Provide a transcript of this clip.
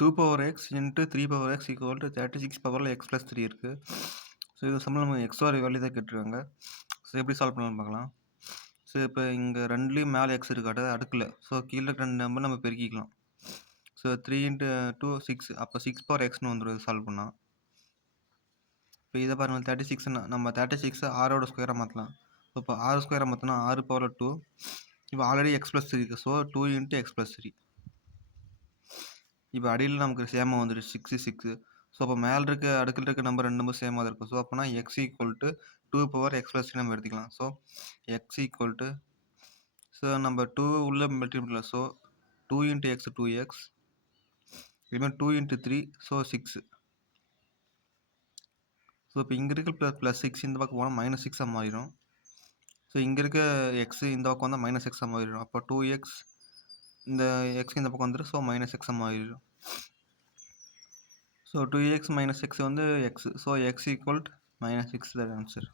2 power X into 3 power X equal to 36 பவரில் X plus 3 இருக்குது. So இது சம்பளம் நம்ம எக்ஸோட வேல்யூ தான் கேட்டிருக்காங்க. ஸோ எப்படி சால்வ் பண்ணலாம்னு பார்க்கலாம். ஸோ இப்போ இங்கே ரெண்டுலேயும் மேலே எக்ஸ் இருக்காது அடுக்கில். ஸோ கீழே இருக்க 2 நம்பர் நம்ம பெருக்கிக்கலாம். ஸோ 3 இன்ட்டு 2 6, அப்போ 6 பவர் எக்ஸ்னு வந்துடும் சால்வ் பண்ணால். இப்போ இதை பாருங்கள் 36 நம்ம 36 ஆரோட ஸ்கொயராக மாற்றலாம். ஸோ இப்போ 6 ஸ்கொயராக மாற்றினா 6 பவர் 2. இப்போ ஆல்ரெடி எக்ஸ் ப்ளஸ் 3 இருக்குது. So 2 into X plus 3. இப்போ அடியில் நமக்கு சேமாக வந்துடுச்சு 6 6. ஸோ அப்போ மேலே இருக்க அடுக்கில் இருக்க நம்பர் 2 நம்பர் சேமாக தான் இருக்கும். ஸோ அப்போனா X equal to 2 power X plus 3 நம்ம எடுத்துக்கலாம். So X equal to so நம்ம 2 உள்ள multiple. So 2 into X 2x, இதுமாதிரி 2 இன்ட்டு 3, ஸோ 6. ஸோ இப்போ இங்கே இருக்க ப்ளஸ் 6 இந்த பக்கம் போனால் -6ஆக மாறிடும். ஸோ இங்கே இருக்க எக்ஸ் இந்த பக்கம் வந்தால் -6ஆக மாறிடும். அப்போ 2x இந்த எக்ஸ் இந்த பக்கம் வந்துடும். ஸோ -6ஆக மாறிடும். ஸோ 2x - x வந்து எக்ஸ். ஸோ எக்ஸ் ஈக்குவல் -6 தான் ஆன்சர்.